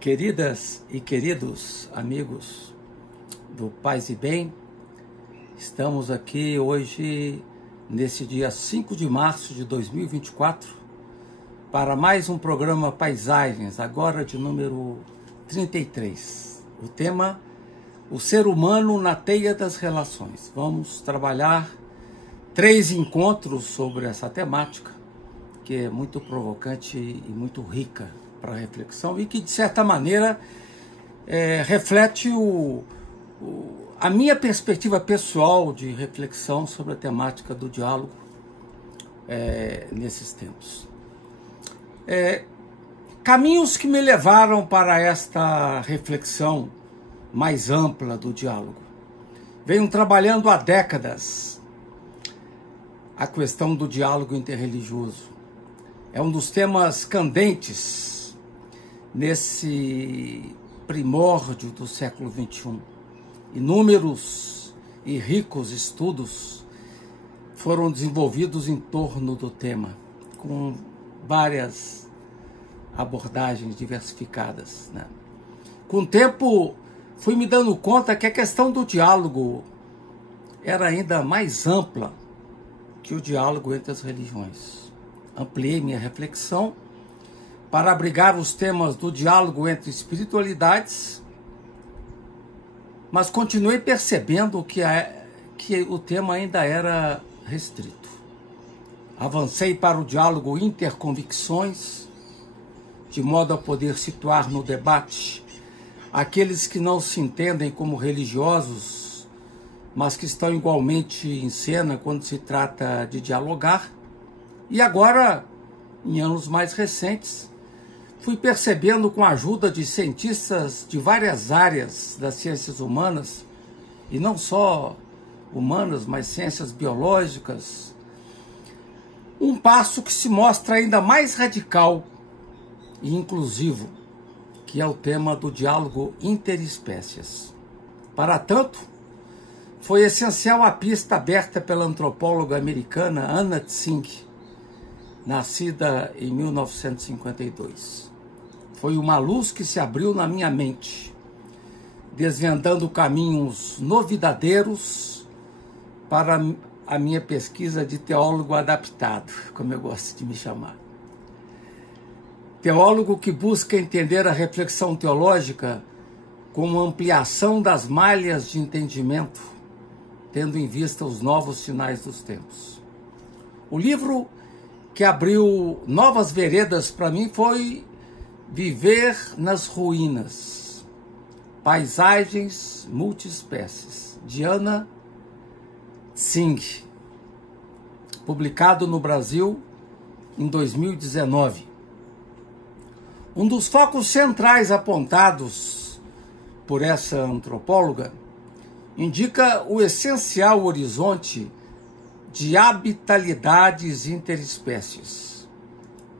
Queridas e queridos amigos do Paz e Bem, estamos aqui hoje, nesse dia 5 de março de 2024, para mais um programa Paisagens, agora de número 33. O tema, o ser humano na teia das relações. Vamos trabalhar 3 encontros sobre essa temática, que é muito provocante e muito rica para reflexão e que, de certa maneira, reflete a minha perspectiva pessoal de reflexão sobre a temática do diálogo nesses tempos. Caminhos que me levaram para esta reflexão mais ampla do diálogo. Venho trabalhando há décadas a questão do diálogo interreligioso. É um dos temas candentes nesse primórdio do século XXI. Inúmeros e ricos estudos foram desenvolvidos em torno do tema, com várias abordagens diversificadas, né? Com o tempo, fui me dando conta que a questão do diálogo era ainda mais ampla que o diálogo entre as religiões. Ampliei minha reflexão para abrigar os temas do diálogo entre espiritualidades, mas continuei percebendo que o tema ainda era restrito. Avancei para o diálogo interconvicções, de modo a poder situar no debate aqueles que não se entendem como religiosos, mas que estão igualmente em cena quando se trata de dialogar. E agora, em anos mais recentes, fui percebendo, com a ajuda de cientistas de várias áreas das ciências humanas, e não só humanas, mas ciências biológicas, um passo que se mostra ainda mais radical e inclusivo, que é o tema do diálogo interespécies. Para tanto, foi essencial a pista aberta pela antropóloga americana Anna Tsing, nascida em 1952. Foi uma luz que se abriu na minha mente, desvendando caminhos novidadeiros para a minha pesquisa de teólogo adaptado, como eu gosto de me chamar. Teólogo que busca entender a reflexão teológica como ampliação das malhas de entendimento, tendo em vista os novos sinais dos tempos. O livro que abriu novas veredas para mim foi Viver nas Ruínas, Paisagens Multiespécies, de Anna Tsing, publicado no Brasil em 2019. Um dos focos centrais apontados por essa antropóloga indica o essencial horizonte de habitabilidades interespécies,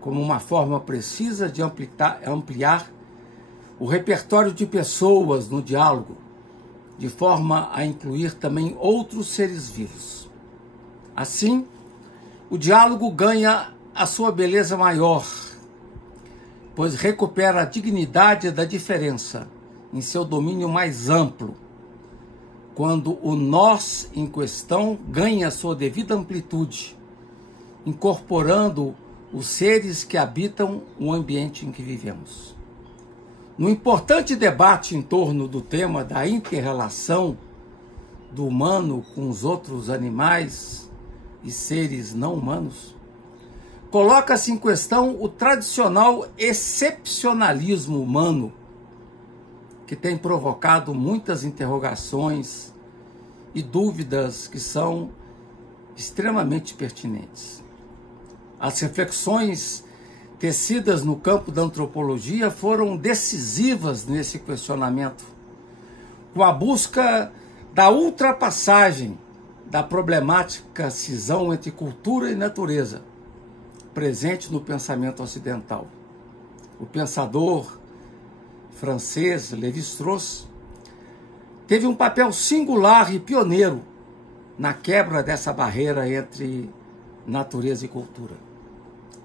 como uma forma precisa de ampliar o repertório de pessoas no diálogo, de forma a incluir também outros seres vivos. Assim, o diálogo ganha a sua beleza maior, pois recupera a dignidade da diferença em seu domínio mais amplo, quando o nós em questão ganha sua devida amplitude, incorporando os seres que habitam o ambiente em que vivemos. No importante debate em torno do tema da inter-relação do humano com os outros animais e seres não humanos, coloca-se em questão o tradicional excepcionalismo humano, que tem provocado muitas interrogações e dúvidas que são extremamente pertinentes. As reflexões tecidas no campo da antropologia foram decisivas nesse questionamento, com a busca da ultrapassagem da problemática cisão entre cultura e natureza, presente no pensamento ocidental. O pensador francês Lévi-Strauss teve um papel singular e pioneiro na quebra dessa barreira entre natureza e cultura.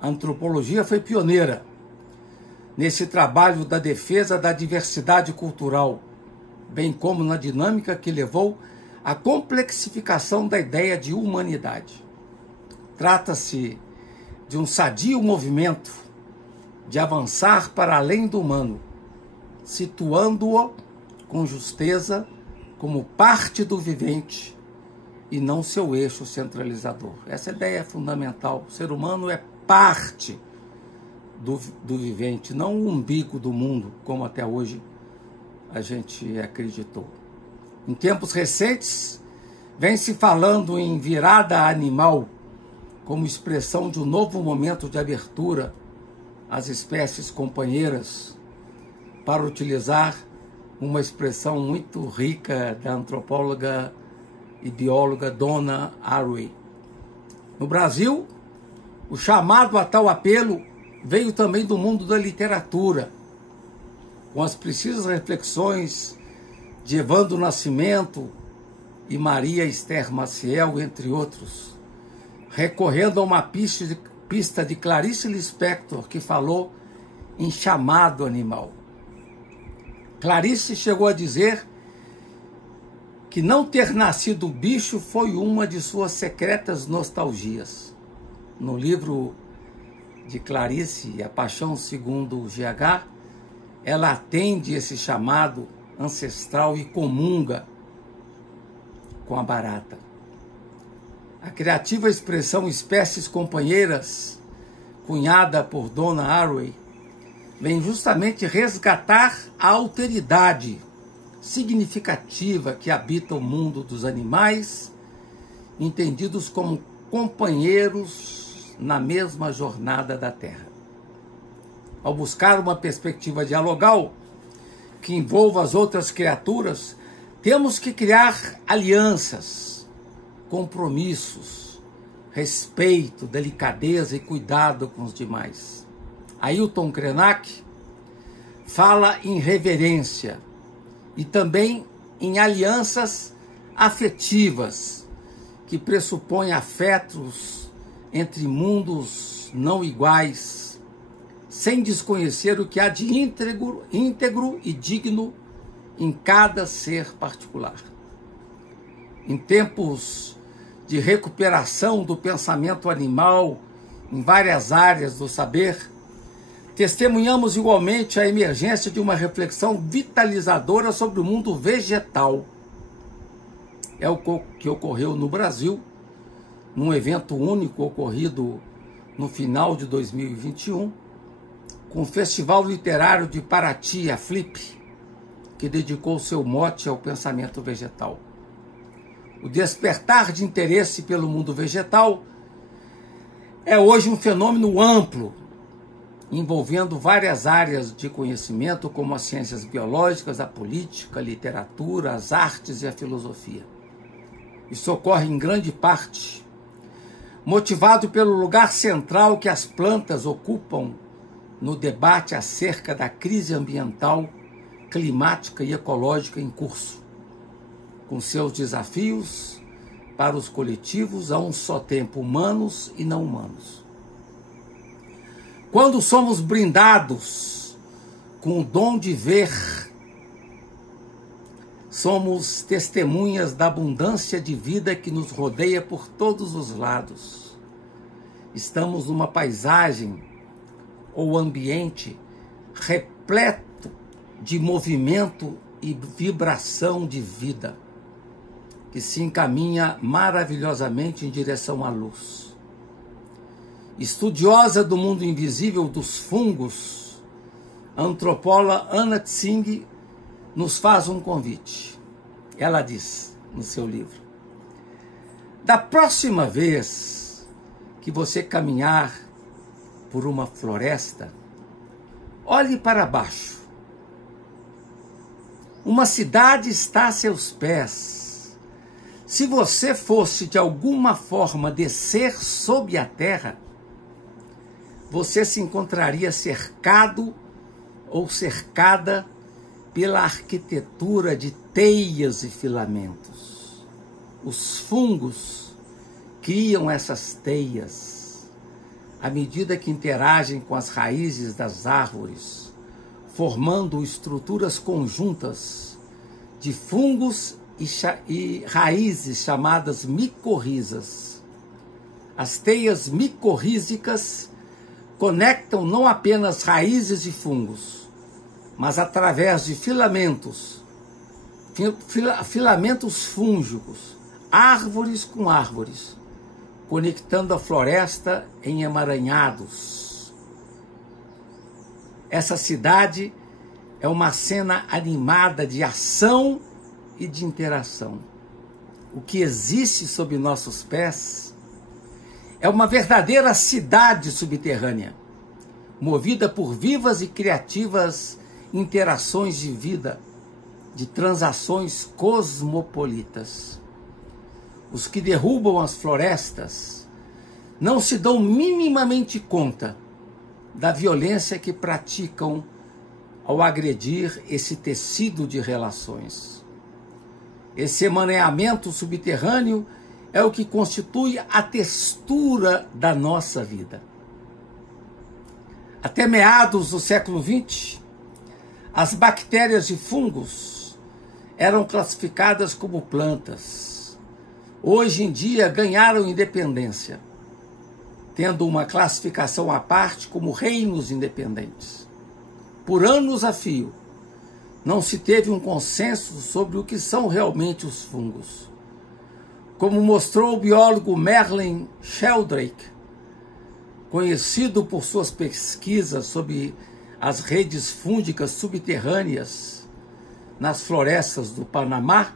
A antropologia foi pioneira nesse trabalho da defesa da diversidade cultural, bem como na dinâmica que levou à complexificação da ideia de humanidade. Trata-se de um sadio movimento de avançar para além do humano, situando-o com justeza como parte do vivente e não seu eixo centralizador. Essa ideia é fundamental. O ser humano é parte do vivente, não o umbigo do mundo, como até hoje a gente acreditou. Em tempos recentes, vem se falando em virada animal como expressão de um novo momento de abertura às espécies companheiras, para utilizar uma expressão muito rica da antropóloga e bióloga Donna Haraway. No Brasil, o chamado a tal apelo veio também do mundo da literatura, com as precisas reflexões de Evandro Nascimento e Maria Esther Maciel, entre outros, recorrendo a uma pista de Clarice Lispector, que falou em chamado animal. Clarice chegou a dizer que não ter nascido bicho foi uma de suas secretas nostalgias. No livro de Clarice, A Paixão Segundo o GH, ela atende esse chamado ancestral e comunga com a barata. A criativa expressão espécies companheiras, cunhada por Donna Haraway, vem justamente resgatar a alteridade significativa que habita o mundo dos animais, entendidos como companheiros na mesma jornada da Terra. Ao buscar uma perspectiva dialogal que envolva as outras criaturas, temos que criar alianças, compromissos, respeito, delicadeza e cuidado com os demais. Ailton Krenak fala em reverência e também em alianças afetivas que pressupõem afetos entre mundos não iguais, sem desconhecer o que há de íntegro e digno em cada ser particular. Em tempos de recuperação do pensamento animal em várias áreas do saber, testemunhamos igualmente a emergência de uma reflexão vitalizadora sobre o mundo vegetal. É o que ocorreu no Brasil, num evento único ocorrido no final de 2021, com o Festival Literário de Paraty, a Flip, que dedicou seu mote ao pensamento vegetal. O despertar de interesse pelo mundo vegetal é hoje um fenômeno amplo, envolvendo várias áreas de conhecimento, como as ciências biológicas, a política, a literatura, as artes e a filosofia. Isso ocorre em grande parte motivado pelo lugar central que as plantas ocupam no debate acerca da crise ambiental, climática e ecológica em curso, com seus desafios para os coletivos a um só tempo humanos e não humanos. Quando somos brindados com o dom de ver, somos testemunhas da abundância de vida que nos rodeia por todos os lados. Estamos numa paisagem ou ambiente repleto de movimento e vibração de vida, que se encaminha maravilhosamente em direção à luz. Estudiosa do mundo invisível dos fungos, a antropóloga Anna Tsing nos faz um convite. Ela diz no seu livro: da próxima vez que você caminhar por uma floresta, olhe para baixo. Uma cidade está a seus pés. Se você fosse de alguma forma descer sob a terra, você se encontraria cercado ou cercada pela arquitetura de teias e filamentos. Os fungos criam essas teias à medida que interagem com as raízes das árvores formando estruturas conjuntas de fungos e raízes chamadas micorrizas. As teias micorrízicas conectam não apenas raízes de fungos, mas através de filamentos fúngicos, árvores com árvores, conectando a floresta em emaranhados. Essa cidade é uma cena animada de ação e de interação. O que existe sob nossos pés é uma verdadeira cidade subterrânea, movida por vivas e criativas interações de vida, de transações cosmopolitas. Os que derrubam as florestas não se dão minimamente conta da violência que praticam ao agredir esse tecido de relações. Esse emaranhamento subterrâneo é o que constitui a textura da nossa vida. Até meados do século XX, as bactérias e fungos eram classificadas como plantas. Hoje em dia ganharam independência, tendo uma classificação à parte como reinos independentes. Por anos a fio, não se teve um consenso sobre o que são realmente os fungos. Como mostrou o biólogo Merlin Sheldrake, conhecido por suas pesquisas sobre as redes fúngicas subterrâneas nas florestas do Panamá,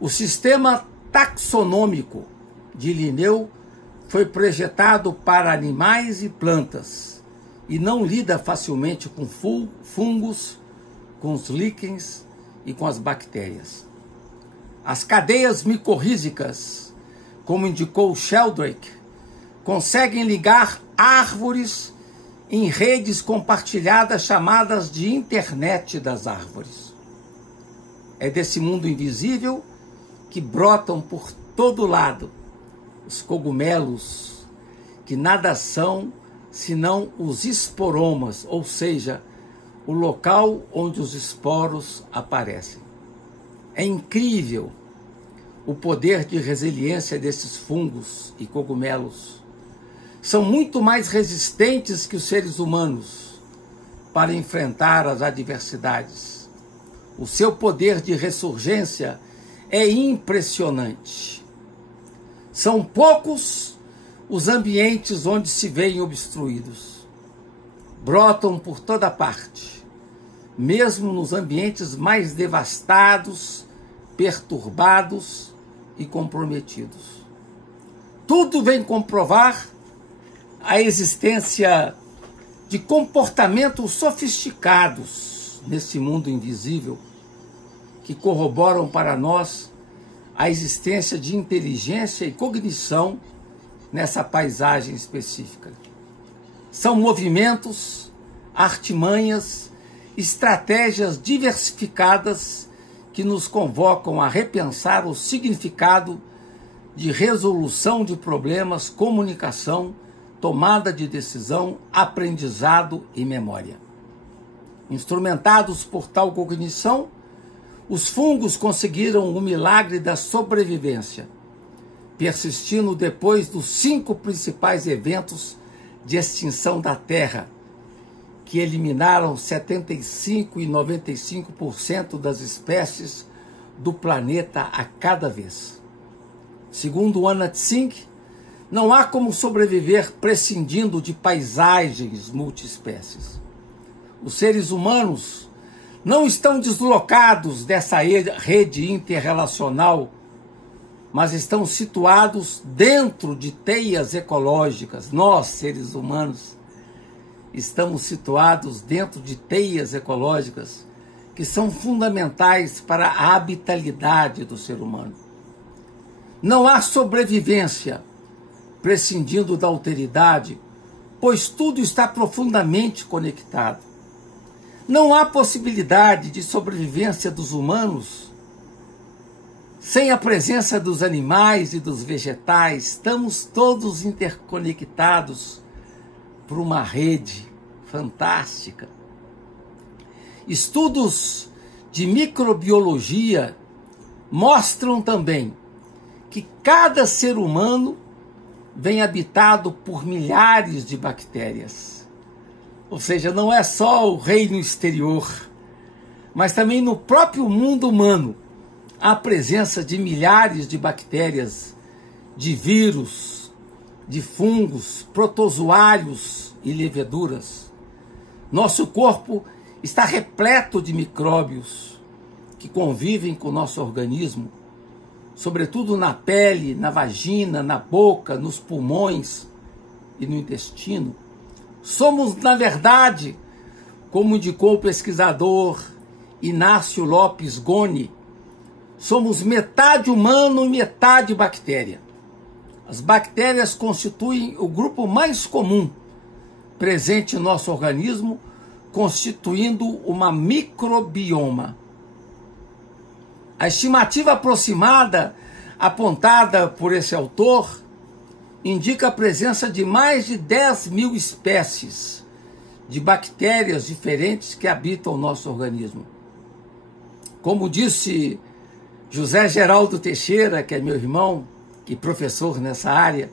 o sistema taxonômico de Linneu foi projetado para animais e plantas e não lida facilmente com fungos, com os líquens e com as bactérias. As cadeias micorrízicas, como indicou Sheldrake, conseguem ligar árvores em redes compartilhadas chamadas de internet das árvores. É desse mundo invisível que brotam por todo lado os cogumelos, que nada são senão os esporomas, ou seja, o local onde os esporos aparecem. É incrível o poder de resiliência desses fungos e cogumelos. São muito mais resistentes que os seres humanos para enfrentar as adversidades. O seu poder de ressurgência é impressionante. São poucos os ambientes onde se veem obstruídos. Brotam por toda parte, mesmo nos ambientes mais devastados, perturbados e comprometidos. Tudo vem comprovar a existência de comportamentos sofisticados nesse mundo invisível que corroboram para nós a existência de inteligência e cognição nessa paisagem específica. São movimentos, artimanhas, estratégias diversificadas que nos convocam a repensar o significado de resolução de problemas, comunicação, tomada de decisão, aprendizado e memória. Instrumentados por tal cognição, os fungos conseguiram o milagre da sobrevivência, persistindo depois dos 5 principais eventos de extinção da Terra, que eliminaram 75% e 95% das espécies do planeta a cada vez. Segundo Anna Tsing, não há como sobreviver prescindindo de paisagens multiespécies. Os seres humanos não estão deslocados dessa rede interrelacional, mas estão situados dentro de teias ecológicas. Nós, seres humanos, estamos situados dentro de teias ecológicas que são fundamentais para a habitabilidade do ser humano. Não há sobrevivência prescindindo da alteridade, pois tudo está profundamente conectado. Não há possibilidade de sobrevivência dos humanos sem a presença dos animais e dos vegetais. Estamos todos interconectados por uma rede fantástica. estudos de microbiologia mostram também que cada ser humano vem habitado por milhares de bactérias. Ou seja, não é só o reino exterior, mas também no próprio mundo humano há a presença de milhares de bactérias, de vírus, de fungos, protozoários e leveduras. Nosso corpo está repleto de micróbios que convivem com o nosso organismo, sobretudo na pele, na vagina, na boca, nos pulmões e no intestino. Somos, na verdade, como indicou o pesquisador Inácio Lopes Goni, somos metade humano e metade bactéria. As bactérias constituem o grupo mais comum presente no nosso organismo, constituindo uma microbioma. A estimativa aproximada apontada por esse autor indica a presença de mais de 10 mil espécies de bactérias diferentes que habitam o nosso organismo. Como disse José Geraldo Teixeira, que é meu irmão e professor nessa área,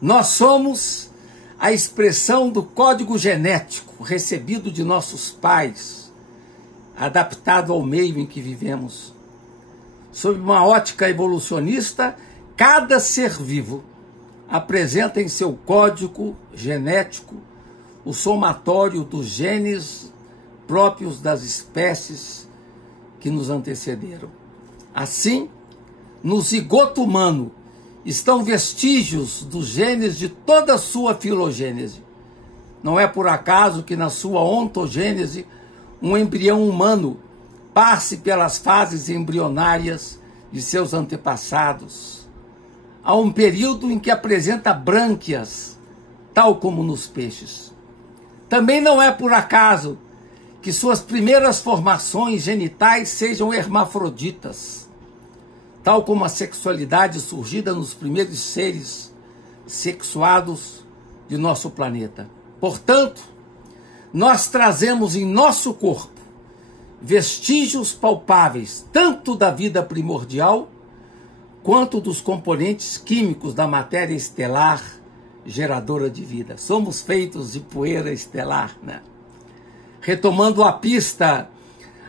nós somos a expressão do código genético recebido de nossos pais, adaptado ao meio em que vivemos. Sob uma ótica evolucionista, cada ser vivo apresenta em seu código genético o somatório dos genes próprios das espécies que nos antecederam. Assim, no zigoto humano estão vestígios dos genes de toda a sua filogênese. Não é por acaso que na sua ontogênese um embrião humano passe pelas fases embrionárias de seus antepassados. Há um período em que apresenta brânquias, tal como nos peixes. Também não é por acaso que suas primeiras formações genitais sejam hermafroditas, tal como a sexualidade surgida nos primeiros seres sexuados de nosso planeta. Portanto, nós trazemos em nosso corpo vestígios palpáveis tanto da vida primordial quanto dos componentes químicos da matéria estelar geradora de vida. Somos feitos de poeira estelar, né? Retomando a pista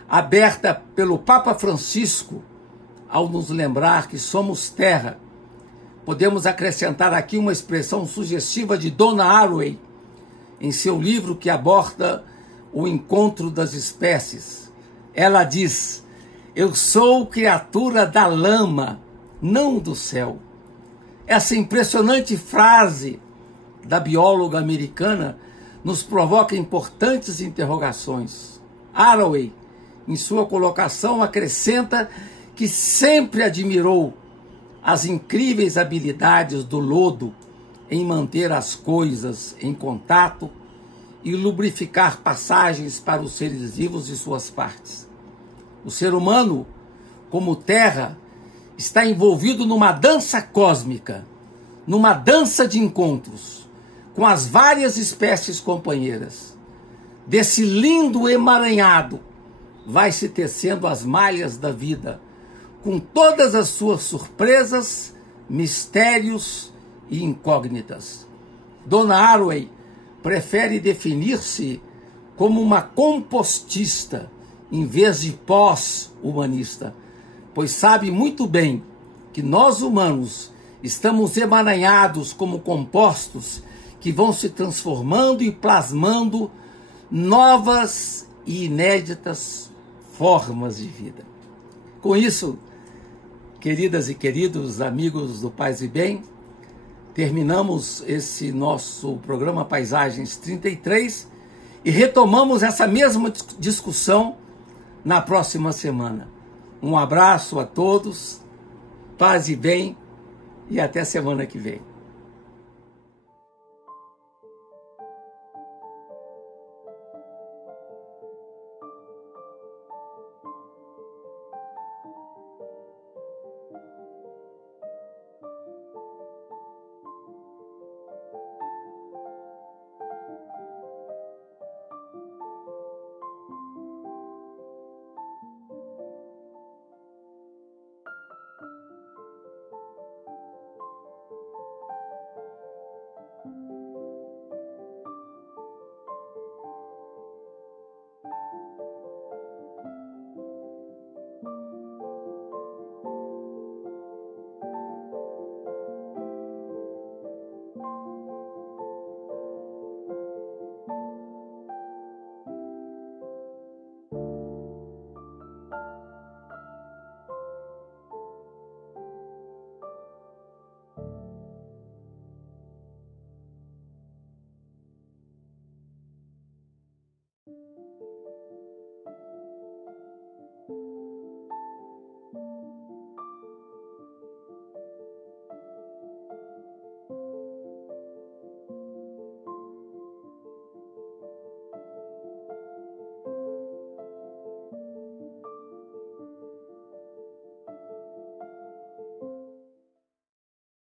aberta pelo Papa Francisco, ao nos lembrar que somos terra, podemos acrescentar aqui uma expressão sugestiva de Donna Haraway, em seu livro que aborda o encontro das espécies. Ela diz: eu sou criatura da lama, não do céu. Essa impressionante frase da bióloga americana nos provoca importantes interrogações. Haraway, em sua colocação, acrescenta que sempre admirou as incríveis habilidades do lodo em manter as coisas em contato e lubrificar passagens para os seres vivos e suas partes. O ser humano, como terra, está envolvido numa dança cósmica, numa dança de encontros com as várias espécies companheiras. Desse lindo emaranhado vai se tecendo as malhas da vida, com todas as suas surpresas, mistérios e incógnitas. Donna Haraway prefere definir-se como uma compostista em vez de pós-humanista, pois sabe muito bem que nós humanos estamos emaranhados como compostos que vão se transformando e plasmando novas e inéditas formas de vida. Com isso, queridas e queridos amigos do Paz e Bem, terminamos esse nosso programa Paisagens 33 e retomamos essa mesma discussão na próxima semana. Um abraço a todos, paz e bem e até semana que vem.